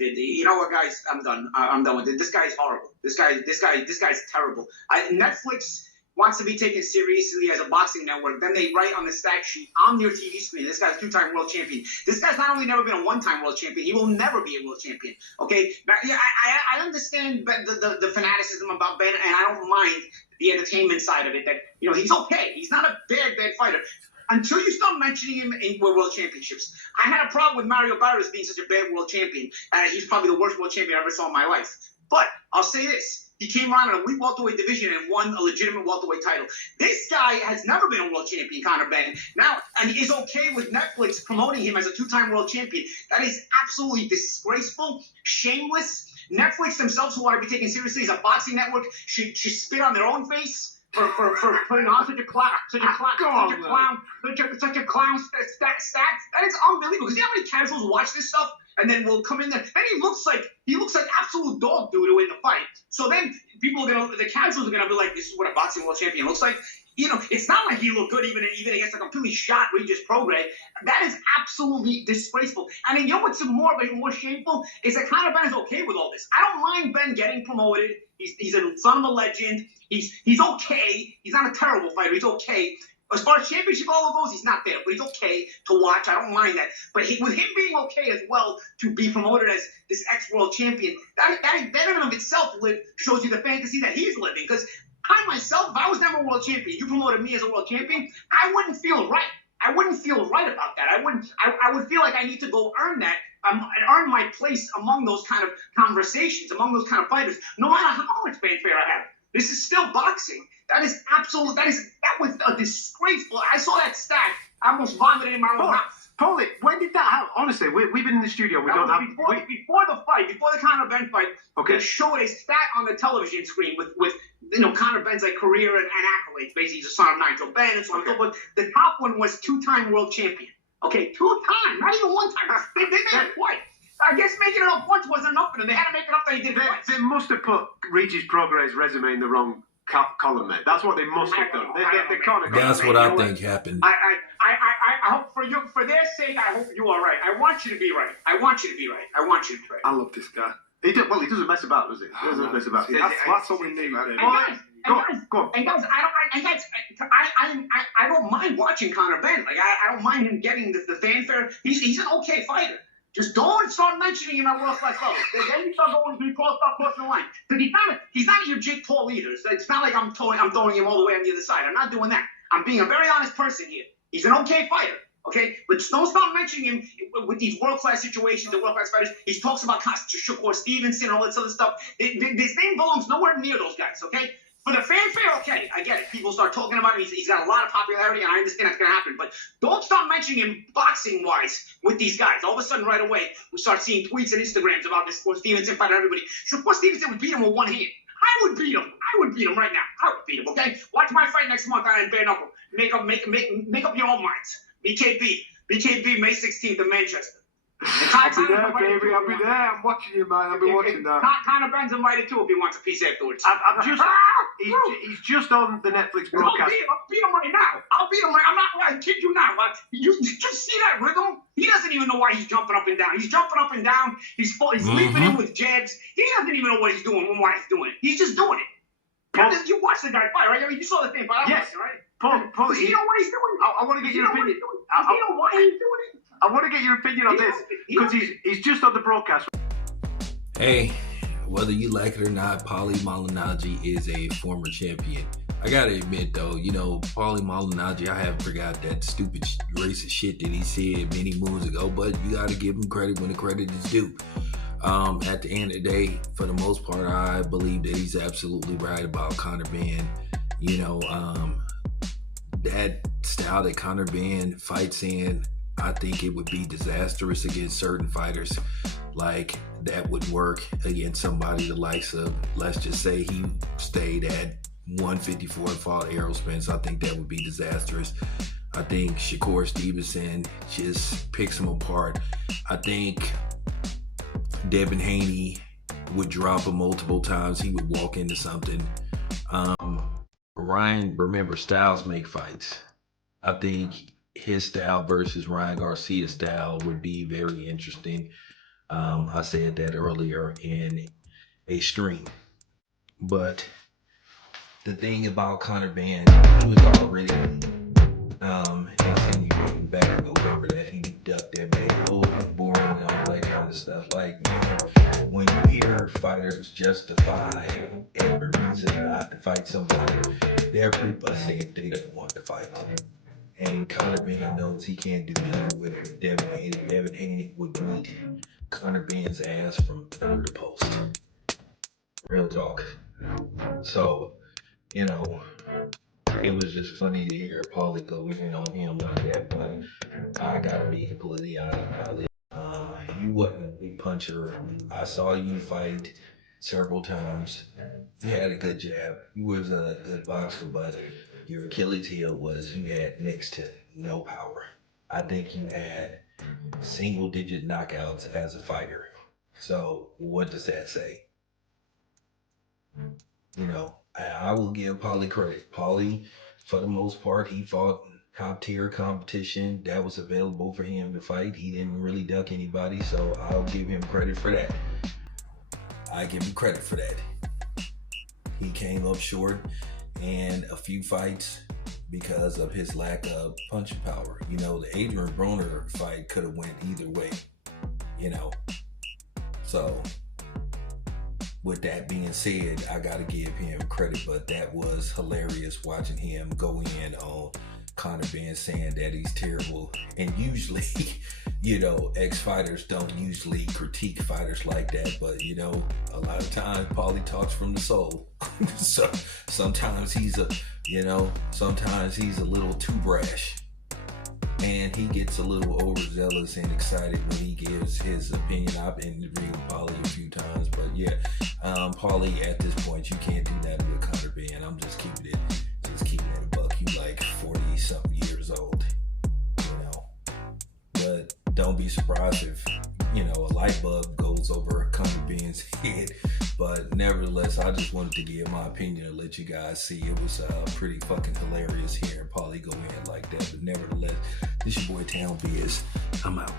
You know what, guys? I'm done. I'm done with it. This guy's horrible. This guy's terrible. Netflix wants to be taken seriously as a boxing network. Then they write on the stat sheet on your TV screen, this guy's two-time world champion. This guy's not only never been a one-time world champion, he will never be a world champion. Okay? Now, yeah, I understand the fanaticism about Ben, and I don't mind the entertainment side of it. That he's okay. He's not a bad fighter. Until you start mentioning him in world championships. I had a problem with Mario Barrios being such a bad world champion. He's probably the worst world champion I ever saw in my life. But I'll say this. He came around in a weak welterweight division and won a legitimate welterweight title. This guy has never been a world champion, Conner Benn. Now, and he is okay with Netflix promoting him as a two-time world champion. That is absolutely disgraceful, shameless. Netflix themselves, who want to be taken seriously as a boxing network, should spit on their own face. For putting on such a clown stat. That is unbelievable. Because you know how many casuals watch this stuff and then will come in there. Then he looks like absolute dog doo-doo in the fight. So then the casuals are gonna be like, this is what a boxing world champion looks like. It's not like he looked good even against a completely shot Regis Prograis. That is absolutely disgraceful. And then what's more shameful is that Conner Benn is okay with all this. I don't mind Ben getting promoted. He's a son of a legend. He's okay. He's not a terrible fighter. He's okay. As far as championship level goes, he's not there, but he's okay to watch. I don't mind that. But with him being okay as well to be promoted as this ex-world champion, that in and of itself shows you the fantasy that he's living. Because I myself, if I was never a world champion, you promoted me as a world champion, I wouldn't feel right. I wouldn't feel right about that. I would feel like I need to go earn that. And earn my place among those kind of conversations, among those kind of fighters, no matter how much fanfare I have. This is still boxing. That was a disgraceful. I saw that stat. I almost vomited in my own mouth. Paulie, when did that happen? Honestly, we've been in the studio. Before the fight, before the Conner Benn fight, they showed a stat on the television screen with Conner Benn's career and accolades. Basically, he's a son of Nigel Benn and so on and so forth. The top one was two-time world champion. Okay, 2 times, not even 1 time. They made it twice. I guess making it up once wasn't enough for them. They had to make it up that he did it twice. They must have put Regis Prograis' resume in the wrong column, mate. That's what they must have done. That's what I think happened. I hope for their sake, I hope you are right. I want you to be right. I want you to be right. I love this guy. He doesn't mess about, does he? He doesn't mess about. That's what we need. Go on. And guys, I don't mind watching Conner Benn. I don't mind him getting the fanfare. He's an okay fighter. Just don't start mentioning him at world class level. Then you start going to start crossing the line. But he's not your Jake Paul either. So it's not like I'm throwing him all the way on the other side. I'm not doing that. I'm being a very honest person here. He's an okay fighter. Okay, but don't start mentioning him with these world-class situations and world-class fighters. He talks about Shakur Stevenson and all this other stuff. This name belongs nowhere near those guys, okay? For the fanfare, okay, I get it. People start talking about him. He's got a lot of popularity, and I understand that's going to happen. But don't start mentioning him boxing-wise with these guys. All of a sudden, right away, we start seeing tweets and Instagrams about this Shakur Stevenson fight and everybody. Shakur Stevenson would beat him with one hand. I would beat him right now. I would beat him, okay? Watch my fight next month on Bare Knuckle. Make up your own minds. BKB, May 16th in Manchester. I'll be there, baby. I'll be there. I'm watching you, man. I'll be watching that. Conner Benn's invited too if he wants a piece afterwards. He's just on the Netflix broadcast. I'll beat him right now. I'm not. I kid you not. You just see that rhythm? He doesn't even know why he's jumping up and down. He's jumping up and down. He's leaping in with jabs. He doesn't even know what he's doing and why he's doing it. He's just doing it. You watched the guy fight, right? I mean, you saw the thing fight. Yes. Right? Paul, does he know what he's doing? I want to get your opinion. Does he know why he's doing it? I want to get your opinion on this because he's just on the broadcast. Hey, whether you like it or not, Paulie Malignaggi is a former champion. I gotta admit though, Paulie Malignaggi, I haven't forgot that stupid racist shit that he said many moons ago, but you gotta give him credit when the credit is due. At the end of the day, for the most part, I believe that he's absolutely right about Conner Benn. That style that Conner Benn fights in, I think it would be disastrous against certain fighters. Like, that would work against somebody the likes of, let's just say he stayed at 154 and fought Errol Spence. I think that would be disastrous. I think Shakur Stevenson just picks him apart. I think Devin Haney would drop him multiple times. He would walk into something. Ryan, remember, styles make fights. I think his style versus Ryan Garcia's style would be very interesting. I said that earlier in a stream. But the thing about Conner Benn, he was already insinuating back in November that he ducked that bag, oh, boring and all that kind of stuff. Like, when you hear fighters justify every reason not to fight somebody, they're pretty much saying they don't want to fight them. And Conner Benn knows he can't do nothing with Devin Haney. Devin Haney would beat Conner Benn's ass from under the post. Real talk. So, you know, it was just funny to hear Paulie go in on him like that, but I gotta be completely honest about it. You wasn't a big puncher. I saw you fight several times. You had a good jab. You was a good boxer, but your Achilles heel was you had next to no power. I think you had single digit knockouts as a fighter. So what does that say? You know, I will give Paulie credit. Paulie, for the most part, he fought top tier competition that was available for him to fight. He didn't really duck anybody, so I'll give him credit for that. I give him credit for that. He came up short in a few fights because of his lack of punching power. You know, the Adrian Broner fight could have went either way, you know. So with that being said, I gotta give him credit, but that was hilarious watching him go in on Conner Benn saying that he's terrible. And usually, you know, ex-fighters don't usually critique fighters like that, but you know, a lot of times Paulie talks from the soul. So sometimes he's a little too brash. And he gets a little overzealous and excited when he gives his opinion. I've interviewed Paulie a few times, but yeah, Paulie, at this point, you can't do nothing with Conner Benn. I'm just keeping it a buck. You like 40-something years old, you know. But don't be surprised if, you know, a light bulb goes over Conner Benn's head. But nevertheless, I just wanted to give my opinion and let you guys see. It was pretty fucking hilarious hearing Paulie go in like that. But nevertheless, this your boy Town Biz. I'm out.